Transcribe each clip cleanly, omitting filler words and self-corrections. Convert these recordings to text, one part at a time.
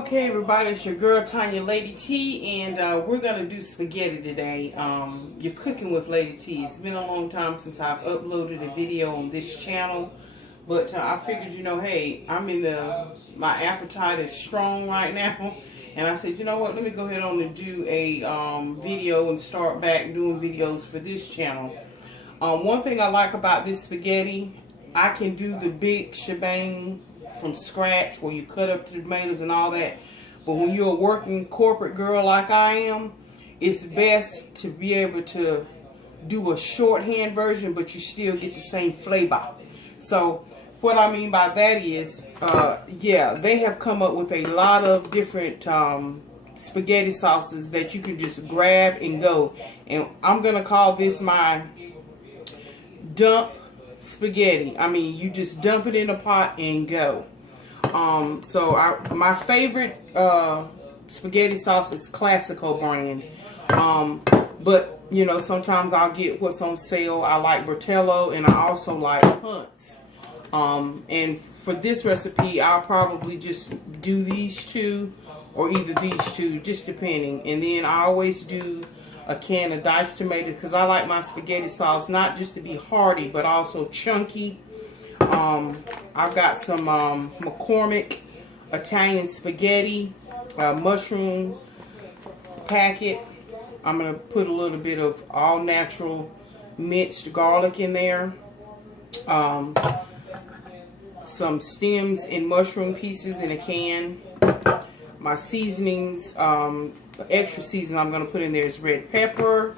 Okay, everybody, it's your girl Tanya Lady T, and we're gonna do spaghetti today. You're cooking with Lady T. It's been a long time since I've uploaded a video on this channel, but I figured, hey, my appetite is strong right now, and I said, you know what, let me go ahead on and do a video and start back doing videos for this channel. One thing I like about this spaghetti, I can do the big shebang from scratch where you cut up the tomatoes and all that, but when you're a working corporate girl like I am, it's best to be able to do a shorthand version, but you still get the same flavor. So what I mean by that is, yeah, they have come up with a lot of different spaghetti sauces that you can just grab and go, and I'm gonna call this my dump spaghetti. I mean, you just dump it in a pot and go. My favorite spaghetti sauce is Classico brand. But sometimes I'll get what's on sale. I like Bertillo, and I also like Hunts. And for this recipe, I'll probably just do these two or either these two, just depending. And then I always do a can of diced tomato because I like my spaghetti sauce not just to be hearty but also chunky. I've got some McCormick Italian spaghetti mushroom packet. I'm going to put a little bit of all natural minced garlic in there. Some stems and mushroom pieces in a can. My seasonings, extra season I'm going to put in there is red pepper,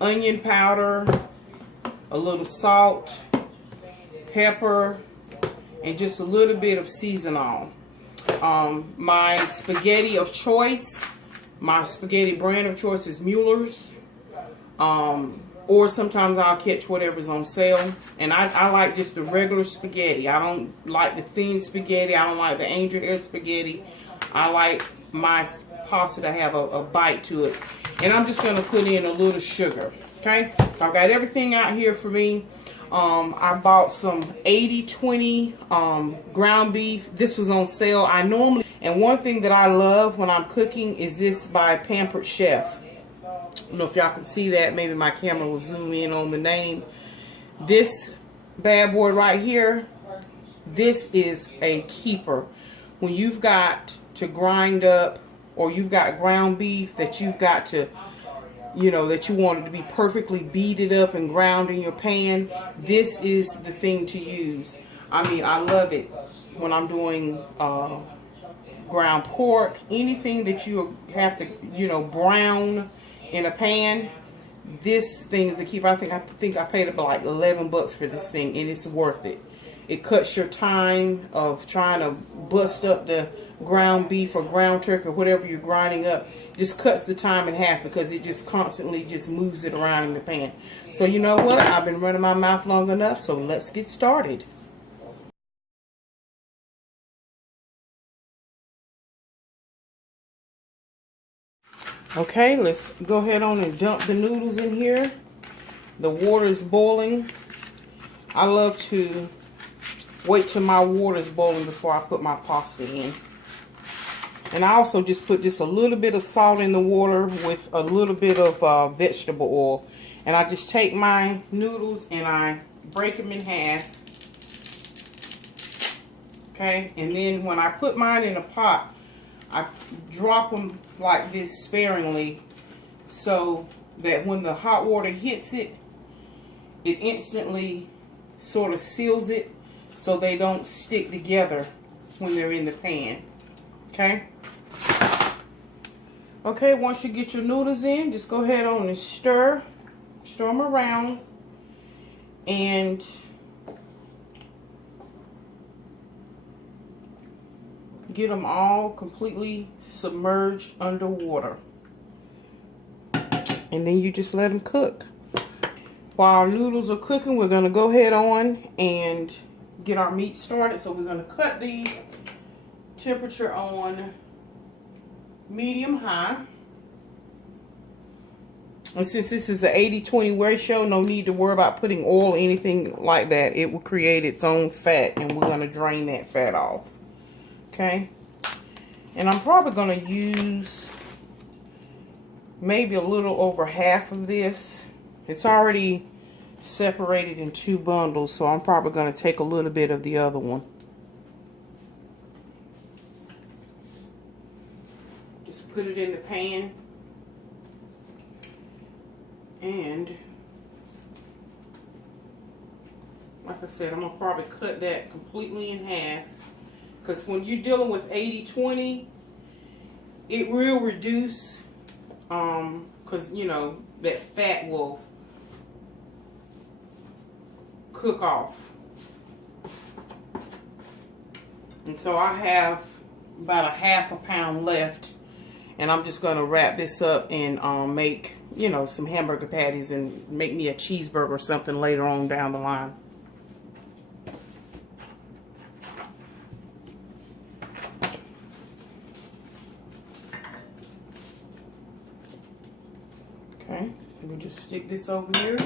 onion powder, a little salt, pepper, and just a little bit of seasoning. My spaghetti of choice, my spaghetti brand of choice is Muellers, or sometimes I'll catch whatever's on sale. And I like just the regular spaghetti. I don't like the thin spaghetti. I don't like the angel hair spaghetti. I like my pasta to have a bite to it. And I'm just going to put in a little sugar. Okay, so I've got everything out here for me. I bought some 80-20 ground beef. This was on sale. And one thing that I love when I'm cooking is this by Pampered Chef. I don't know if y'all can see that. Maybe my camera will zoom in on the name. This bad boy right here, this is a keeper. When you've got to grind up, or you've got ground beef that you've got to, that you want it to be perfectly beaten up and ground in your pan, this is the thing to use. I mean, I love it when I'm doing ground pork, anything that you have to, brown in a pan. This thing is a keeper. I think I paid about like 11 bucks for this thing, and it's worth it. It cuts your time of trying to bust up the ground beef or ground turkey or whatever you're grinding up. Just cuts the time in half because it just constantly just moves it around in the pan. So you know what? I've been running my mouth long enough, so let's get started. Okay, let's go ahead on and dump the noodles in here. The water is boiling. I love to wait till my water is boiling before I put my pasta in. And I also just put just a little bit of salt in the water with a little bit of vegetable oil. And I just take my noodles and I break them in half. Okay, and then when I put mine in a pot, I drop them like this sparingly so that when the hot water hits it, it instantly sort of seals it so they don't stick together when they're in the pan. Okay? Okay, once you get your noodles in, just go ahead on and stir them around, and get them all completely submerged underwater. And then you just let them cook. While our noodles are cooking, we're going to go ahead on and get our meat started. So we're going to cut the temperature on medium high. And since this is an 80-20 ratio, no need to worry about putting oil or anything like that. It will create its own fat, and we're going to drain that fat off. Okay? And I'm probably going to use maybe a little over half of this. It's already separated in 2 bundles, so I'm probably going to take a little bit of the other one. Just put it in the pan. And like I said, I'm going to probably cut that completely in half. Because when you're dealing with 80-20, it will reduce, because, you know, that fat will cook off. And so I have about a half a pound left. And I'm just going to wrap this up and make, you know, some hamburger patties and make me a cheeseburger or something later on down the line. Okay, we just stick this over here.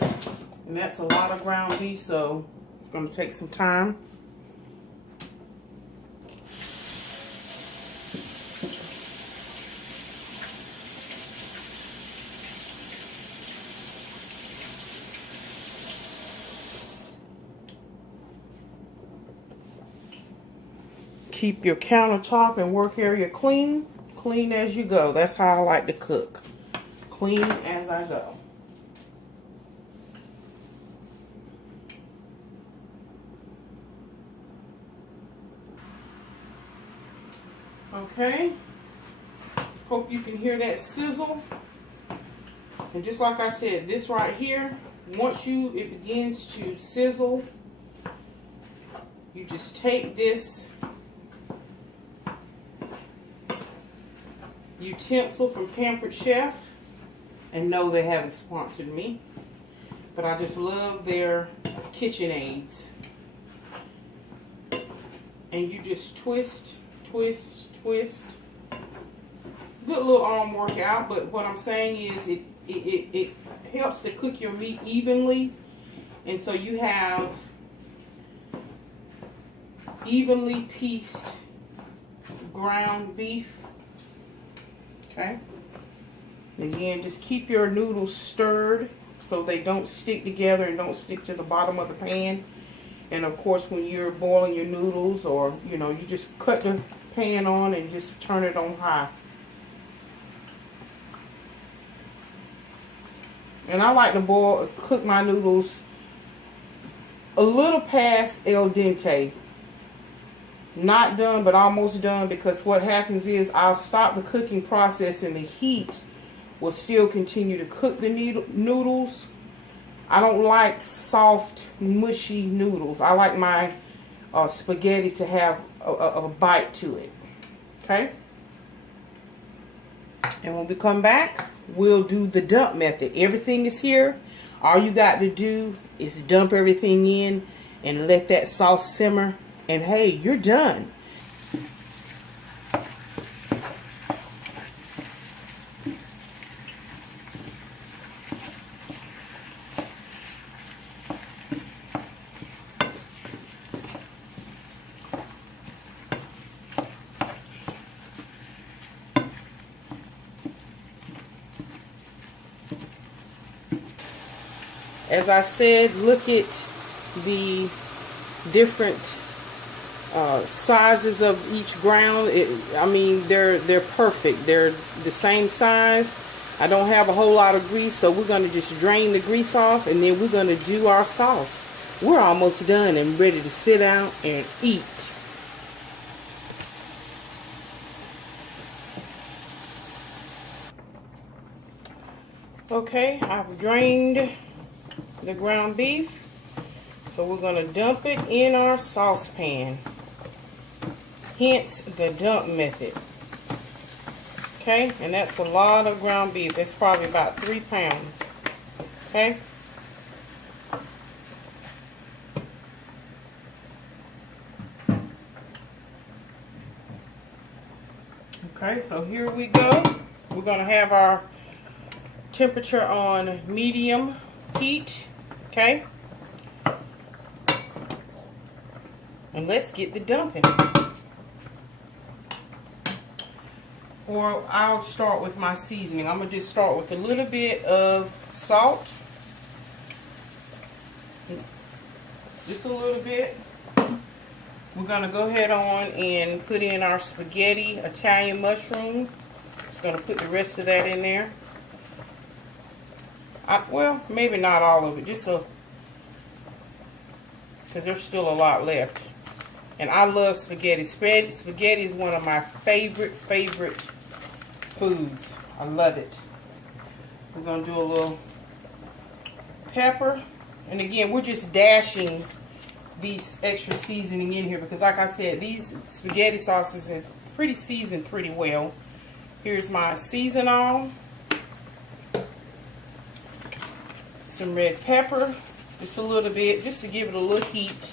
And that's a lot of ground beef, so it's going to take some time. Keep your countertop and work area clean. Clean as you go. That's how I like to cook. Clean as I go. Okay. Hope you can hear that sizzle. And just like I said, this right here, once it begins to sizzle, you just take this utensil from Pampered Chef, and no, they haven't sponsored me, but I just love their kitchen aids. And you just twist, twist, twist. Good little arm workout, but what I'm saying is it helps to cook your meat evenly, and so you have evenly pieced ground beef. Okay. Again, just keep your noodles stirred so they don't stick together and don't stick to the bottom of the pan. And of course, when you're boiling your noodles, or you know, you just cut the pan on and just turn it on high. And I like to cook my noodles a little past al dente. Not done, but almost done, because what happens is I'll stop the cooking process and the heat will still continue to cook the noodles. I don't like soft, mushy noodles. I like my spaghetti to have a bite to it. Okay? And when we come back, we'll do the dump method. Everything is here. All you got to do is dump everything in and let that sauce simmer. And hey, you're done. As I said, look at the different sizes of each ground. I mean, they're perfect. They're the same size. I don't have a whole lot of grease, so we're going to just drain the grease off, and then we're going to do our sauce. We're almost done and ready to sit down and eat. Okay, I've drained the ground beef, so we're going to dump it in our saucepan. Hence the dump method. Okay, and that's a lot of ground beef. That's probably about 3 pounds. Okay. Okay, so here we go. We're going to have our temperature on medium heat. Okay. And let's get the dumping. or I'll start with my seasoning. I'm gonna just start with a little bit of salt, just a little bit. We're gonna go ahead on and put in our spaghetti Italian mushroom. Just gonna put the rest of that in there. Well, maybe not all of it, just because there's still a lot left. And I love spaghetti. Spaghetti is one of my favorite foods. I love it. We're gonna do a little pepper, and again, we're just dashing these extra seasoning in here because, like I said, these spaghetti sauces is pretty seasoned pretty well. Here's my season-all. Some red pepper, just a little bit, just to give it a little heat.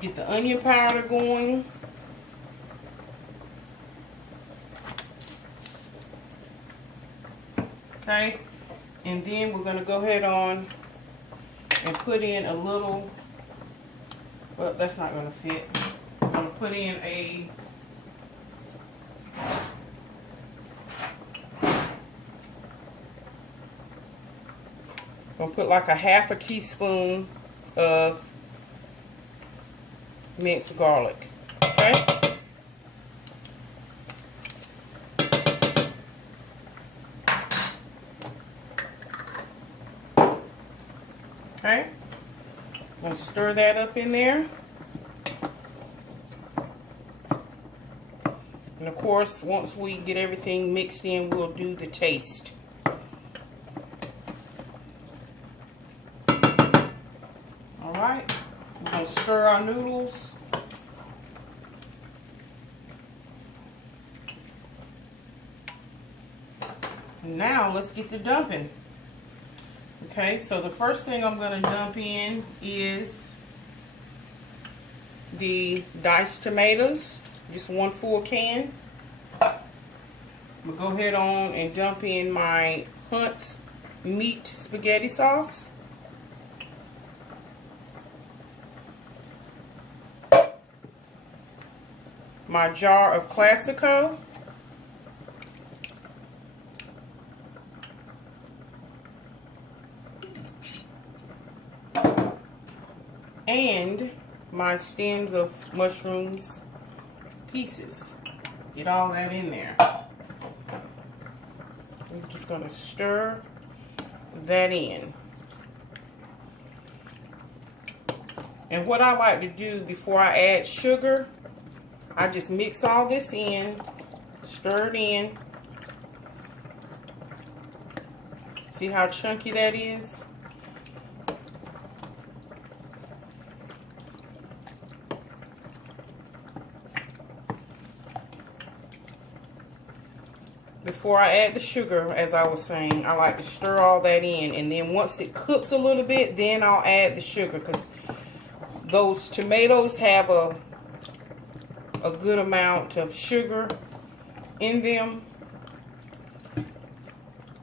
Get the onion powder going. Okay, and then we're going to go ahead on and put in a little, well, that's not going to fit. I'm going to put in I'm going to put like a half a teaspoon of minced garlic. Okay? Okay? I'm going to stir that up in there. And of course, once we get everything mixed in, we'll do the taste. Alright, we're going to stir our noodles. And now let's get to dumping. Okay, so the first thing I'm going to dump in is the diced tomatoes, just one full can. I'm going to go ahead on and dump in my Hunt's meat spaghetti sauce. My jar of Classico. And my stems of mushrooms pieces. Get all that in there. I'm just going to stir that in. And what I like to do before I add sugar, I just mix all this in, stir it in. See how chunky that is? Before I add the sugar, as I was saying, I like to stir all that in, and then once it cooks a little bit, then I'll add the sugar, because those tomatoes have a good amount of sugar in them,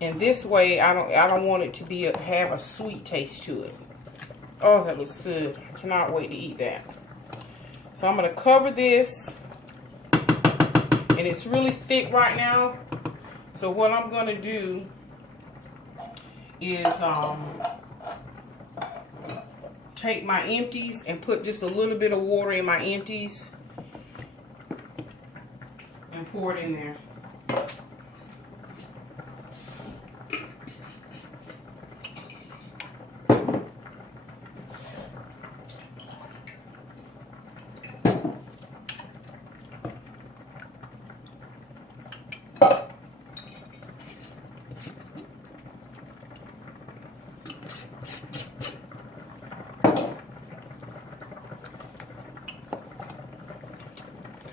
and this way I don't want it to have a sweet taste to it. Oh, that looks good. I cannot wait to eat that. So I'm going to cover this, and it's really thick right now. So what I'm going to do is take my empties and put just a little bit of water in my empties and pour it in there.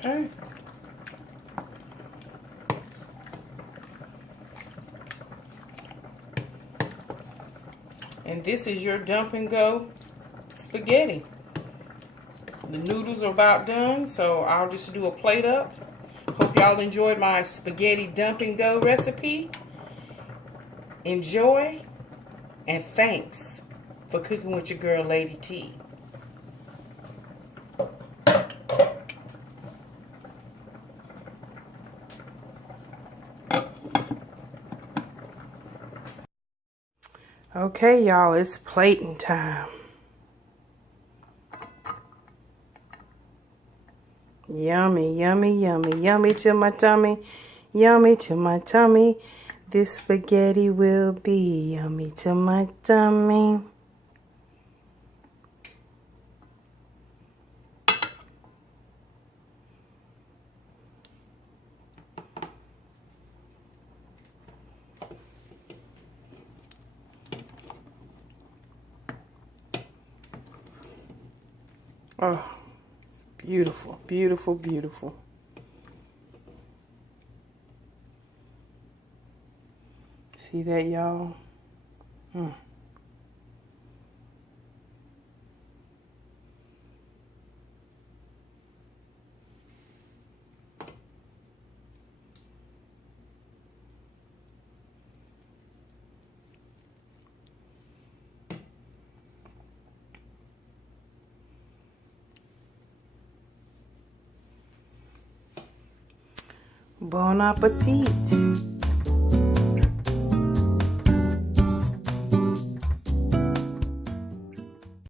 Okay. And this is your dump and go spaghetti. The noodles are about done, so I'll just do a plate up. Hope y'all enjoyed my spaghetti dump and go recipe. Enjoy, and thanks for cooking with your girl, Lady T. Okay, y'all, it's plating time. Yummy, yummy, yummy, yummy to my tummy. Yummy to my tummy. This spaghetti will be yummy to my tummy. Oh, beautiful, beautiful, beautiful. See that, y'all? Bon appetit.